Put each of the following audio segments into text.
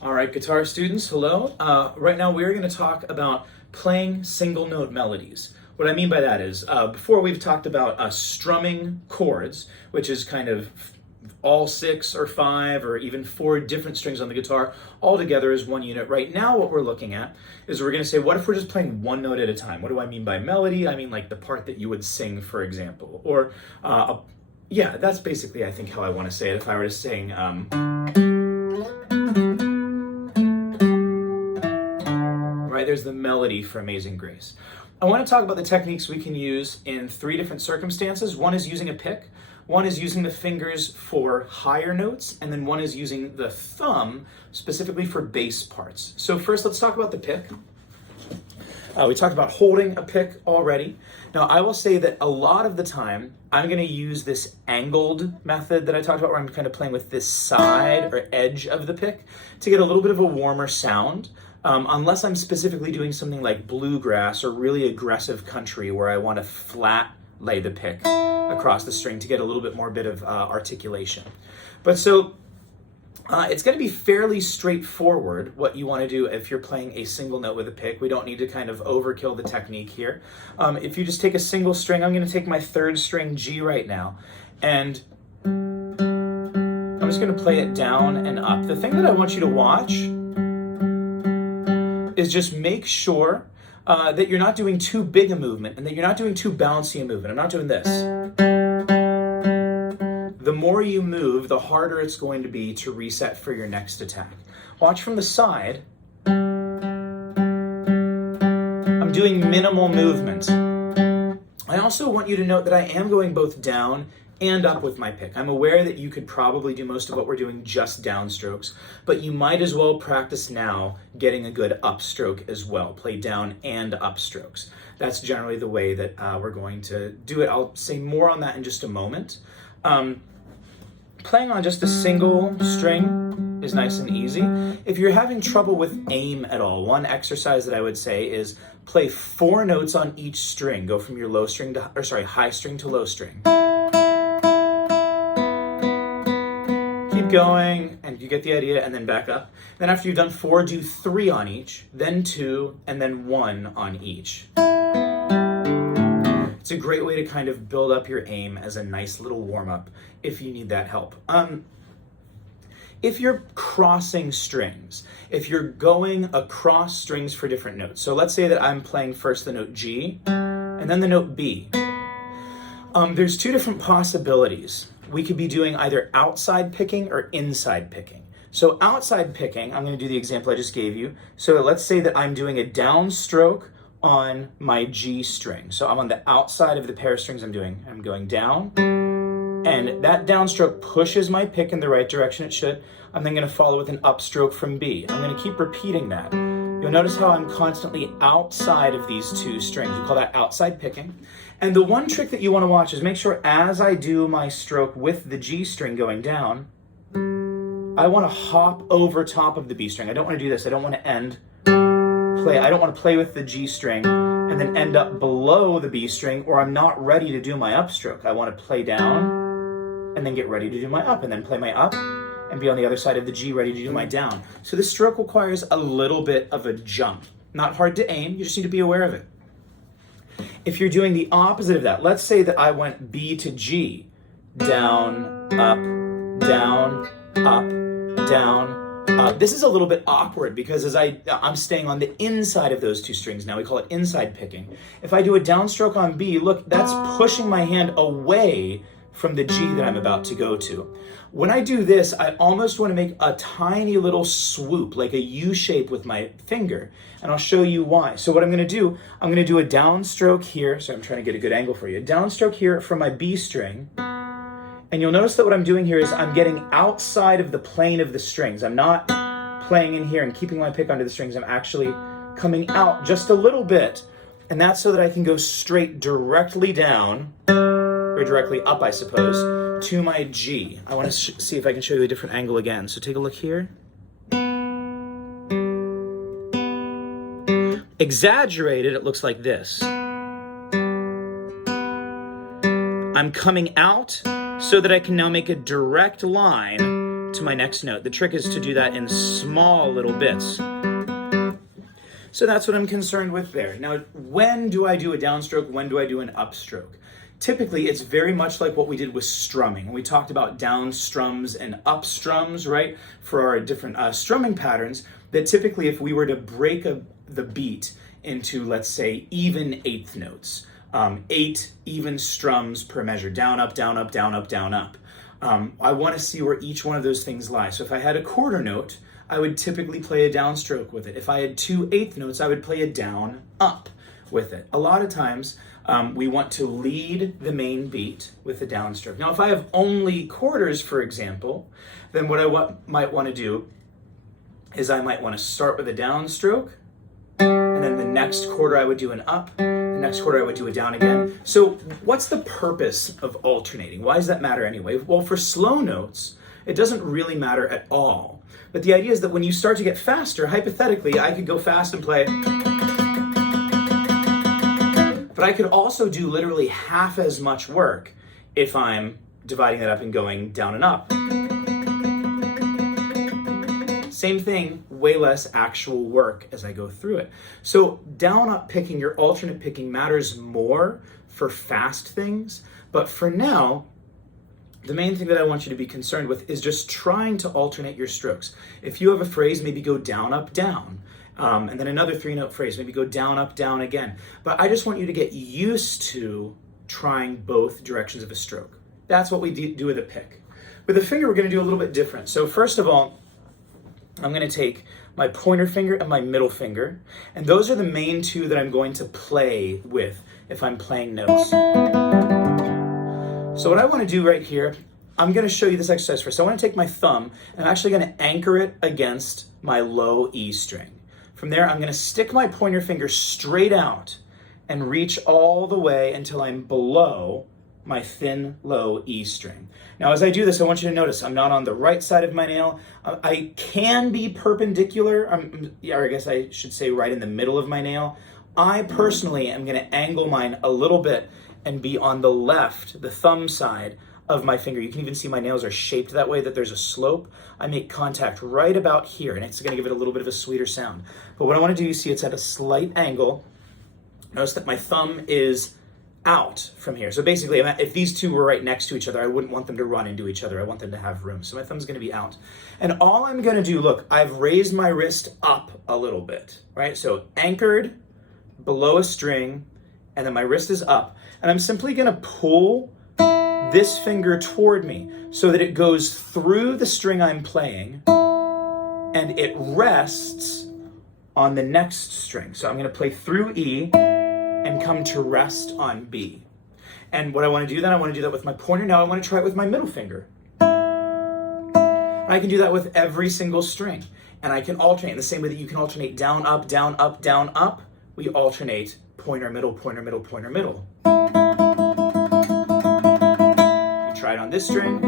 All right, guitar students, hello. Right now we're going to talk about playing single note melodies. What I mean by that is, before we've talked about strumming chords, which is kind of all 6 or 5 or even 4 different strings on the guitar all together as one unit. Right now what we're looking at is we're going to say, what if we're just playing one note at a time? What do I mean by melody? I mean like the part that you would sing, for example. Or, yeah, that's basically, I think, how I want to say it. If I were to sing... Right, there's the melody for Amazing Grace. I want to talk about the techniques we can use in 3 different circumstances. One is using a pick, one is using the fingers for higher notes, and then one is using the thumb specifically for bass parts. So first, let's talk about the pick. We talked about holding a pick already. Now, I will say that a lot of the time, I'm going to use this angled method that I talked about, where I'm kind of playing with this side or edge of the pick to get a little bit of a warmer sound. Unless I'm specifically doing something like bluegrass or really aggressive country where I want to flat lay the pick across the string to get a little bit more bit of articulation. But so it's going to be fairly straightforward what you want to do if you're playing a single note with a pick. We don't need to kind of overkill the technique here. If you just take a single string, I'm going to take my 3rd string G right now, and I'm just going to play it down and up. The thing that I want you to watch is just make sure that you're not doing too big a movement and that you're not doing too bouncy a movement. I'm not doing this. The more you move, the harder it's going to be to reset for your next attack. Watch from the side. I'm doing minimal movement. I also want you to note that I am going both down and up with my pick. I'm aware that you could probably do most of what we're doing just downstrokes, but you might as well practice now getting a good upstroke as well. Play down and upstrokes. That's generally the way that we're going to do it. I'll say more on that in just a moment. Playing on just a single string is nice and easy. If you're having trouble with aim at all, one exercise that I would say is play 4 notes on each string. Go from your high string to low string. Keep going, and you get the idea, and then back up. Then after you've done 4, do 3 on each, then 2, and then 1 on each. It's a great way to kind of build up your aim as a nice little warm-up if you need that help. If you're crossing strings, if you're going across strings for different notes, so let's say that I'm playing first the note G, and then the note B. There's 2 different possibilities. We could be doing either outside picking or inside picking. So outside picking, I'm going to do the example I just gave you. So let's say that I'm doing a downstroke on my G string. So I'm on the outside of the pair of strings I'm going down, and that downstroke pushes my pick in the right direction it should. I'm then going to follow with an upstroke from B. I'm going to keep repeating that. You'll notice how I'm constantly outside of these 2 strings. We call that outside picking. And the one trick that you want to watch is make sure as I do my stroke with the G string going down, I want to hop over top of the B string. I don't want to do this. I don't want to I don't want to play with the G string and then end up below the B string, or I'm not ready to do my upstroke. I want to play down and then get ready to do my up, and then play my up and be on the other side of the G ready to do my down. So this stroke requires a little bit of a jump. Not hard to aim, you just need to be aware of it. If you're doing the opposite of that, let's say that I went B to G, down, up, down, up, down. This is a little bit awkward because as I'm staying on the inside of those 2 strings now. We call it inside picking. If I do a downstroke on B, look, that's pushing my hand away from the G that I'm about to go to. When I do this, I almost want to make a tiny little swoop, like a U shape with my finger, and I'll show you why. So what I'm going to do, I'm going to do a downstroke here. So I'm trying to get a good angle for you. A downstroke here from my B string, and you'll notice that what I'm doing here is I'm getting outside of the plane of the strings. I'm not playing in here and keeping my pick onto the strings. I'm actually coming out just a little bit, and that's so that I can go straight directly down, or directly up, I suppose, to my G. I want to see if I can show you a different angle again. So take a look here. Exaggerated, it looks like this. I'm coming out so that I can now make a direct line to my next note. The trick is to do that in small little bits. So that's what I'm concerned with there. Now, when do I do a downstroke? When do I do an upstroke? Typically, it's very much like what we did with strumming. We talked about down strums and up strums, right? For our different strumming patterns, that typically if we were to break the beat into, let's say, even eighth notes, 8 even strums per measure, down, up, down, up, down, up, down, up. I want to see where each one of those things lie. So if I had a quarter note, I would typically play a downstroke with it. If I had 2 eighth notes, I would play a down, up with it. A lot of times, we want to lead the main beat with a downstroke. Now, if I have only quarters, for example, then what I might want to do is I might want to start with a downstroke, and then the next quarter I would do an up, the next quarter I would do a down again. So what's the purpose of alternating? Why does that matter anyway? Well, for slow notes, it doesn't really matter at all. But the idea is that when you start to get faster, hypothetically, I could go fast and play, but I could also do literally half as much work if I'm dividing that up and going down and up. Same thing, way less actual work as I go through it. So down up picking, your alternate picking matters more for fast things, but for now, the main thing that I want you to be concerned with is just trying to alternate your strokes. If you have a phrase, maybe go down, up, down. And then another 3-note phrase, maybe go down, up, down again. But I just want you to get used to trying both directions of a stroke. That's what we do with a pick. With a finger, we're going to do a little bit different. So first of all, I'm going to take my pointer finger and my middle finger, and those are the main two that I'm going to play with if I'm playing notes. So what I want to do right here, I'm going to show you this exercise first. So I want to take my thumb, and I'm actually going to anchor it against my low E string. From there, I'm going to stick my pointer finger straight out and reach all the way until I'm below my thin, low E string. Now, as I do this, I want you to notice I'm not on the right side of my nail. I can be perpendicular, or I guess I should say right in the middle of my nail. I personally am going to angle mine a little bit and be on the left, the thumb side of my finger. You can even see my nails are shaped that way, that there's a slope. I make contact right about here, and it's going to give it a little bit of a sweeter sound. But what I want to do, you see it's at a slight angle. Notice that my thumb is out from here. So basically, if these two were right next to each other, I wouldn't want them to run into each other. I want them to have room. So my thumb's going to be out. And all I'm going to do, look, I've raised my wrist up a little bit, right? So anchored below a string, and then my wrist is up. And I'm simply going to pull this finger toward me so that it goes through the string I'm playing and it rests on the next string. So I'm going to play through E and come to rest on B. And what I want to do then, I want to do that with my pointer. Now I want to try it with my middle finger. And I can do that with every single string. And I can alternate in the same way that you can alternate down, up, down, up, down, up. We alternate pointer, middle, pointer, middle, pointer, middle. Try it on this string.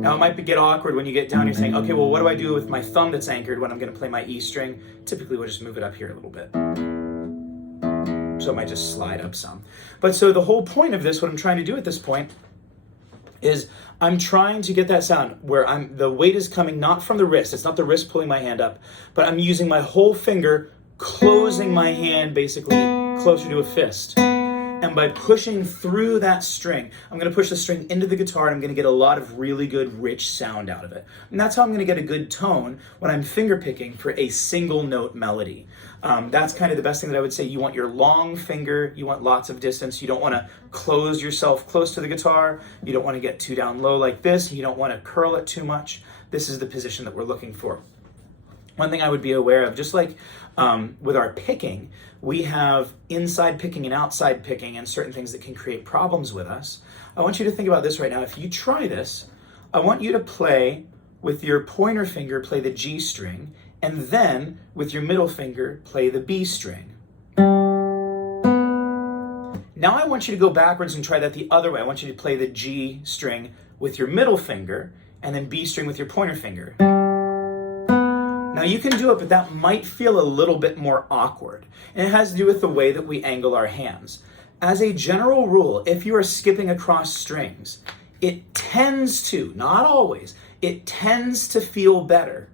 Now it might get awkward when you get down, you're saying, okay, well, what do I do with my thumb that's anchored when I'm going to play my E string? Typically we'll just move it up here a little bit. So it might just slide up some. But so the whole point of this, what I'm trying to do at this point, is I'm trying to get that sound where the weight is coming not from the wrist, it's not the wrist pulling my hand up, but I'm using my whole finger, closing my hand basically closer to a fist. And by pushing through that string, I'm going to push the string into the guitar and I'm going to get a lot of really good, rich sound out of it. And that's how I'm going to get a good tone when I'm finger picking for a single note melody. That's kind of the best thing that I would say. You want your long finger, you want lots of distance. You don't want to close yourself close to the guitar. You don't want to get too down low like this. You don't want to curl it too much. This is the position that we're looking for. One thing I would be aware of, just like with our picking, we have inside picking and outside picking and certain things that can create problems with us. I want you to think about this right now. If you try this, I want you to play with your pointer finger, play the G string, and then with your middle finger, play the B string. Now I want you to go backwards and try that the other way. I want you to play the G string with your middle finger and then B string with your pointer finger. Now you can do it, but that might feel a little bit more awkward. And it has to do with the way that we angle our hands. As a general rule, if you are skipping across strings, it tends to, not always, it tends to feel better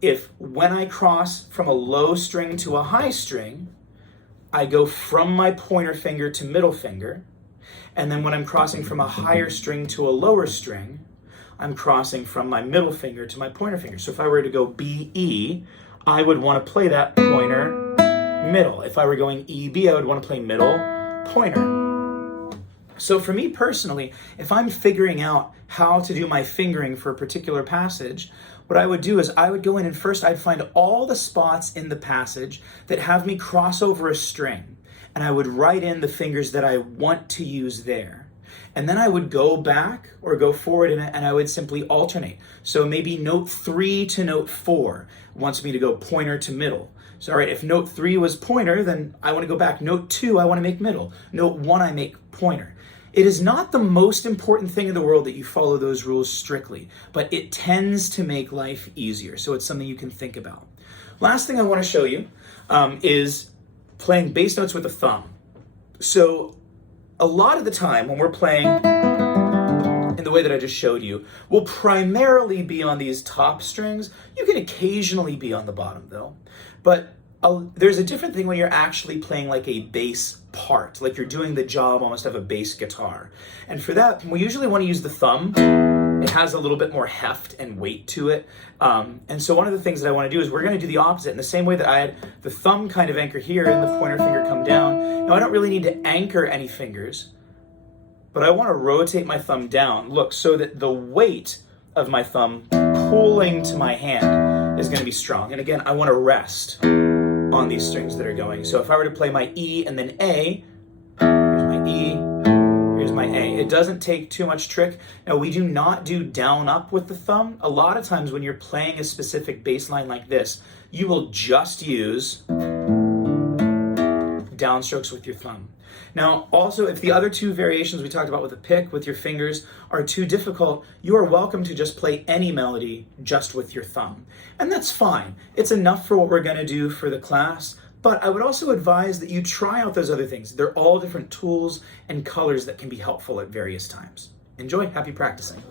if when I cross from a low string to a high string, I go from my pointer finger to middle finger, and then when I'm crossing from a higher string to a lower string, I'm crossing from my middle finger to my pointer finger. So if I were to go B, E, I would want to play that pointer, middle. If I were going E, B, I would want to play middle, pointer. So for me personally, if I'm figuring out how to do my fingering for a particular passage, what I would do is I would go in and first I'd find all the spots in the passage that have me cross over a string, and I would write in the fingers that I want to use there. And then I would go back or go forward in it, and I would simply alternate. So maybe note 3 to note 4 wants me to go pointer to middle. So all right, if note 3 was pointer, then I want to go back. Note 2, I want to make middle. Note 1, I make pointer. It is not the most important thing in the world that you follow those rules strictly, but it tends to make life easier. So it's something you can think about. Last thing I want to show you is playing bass notes with the thumb. So a lot of the time when we're playing in the way that I just showed you, we'll primarily be on these top strings. You can occasionally be on the bottom though. But there's a different thing when you're actually playing like a bass part, like you're doing the job almost of a bass guitar. And for that, we usually want to use the thumb. It has a little bit more heft and weight to it. And so one of the things that I want to do is we're going to do the opposite in the same way that I had the thumb kind of anchor here and the pointer finger come down. Now I don't really need to anchor any fingers, but I want to rotate my thumb down, look, so that the weight of my thumb pulling to my hand is going to be strong. And again, I want to rest on these strings that are going. So if I were to play my E and then A, here's my E, here's my A. It doesn't take too much trick. Now we do not do down up with the thumb. A lot of times when you're playing a specific bass line like this, you will just use downstrokes with your thumb. Now, also, if the other two variations we talked about with the pick, with your fingers, are too difficult, you are welcome to just play any melody just with your thumb. And that's fine. It's enough for what we're going to do for the class, but I would also advise that you try out those other things. They're all different tools and colors that can be helpful at various times. Enjoy. Happy practicing.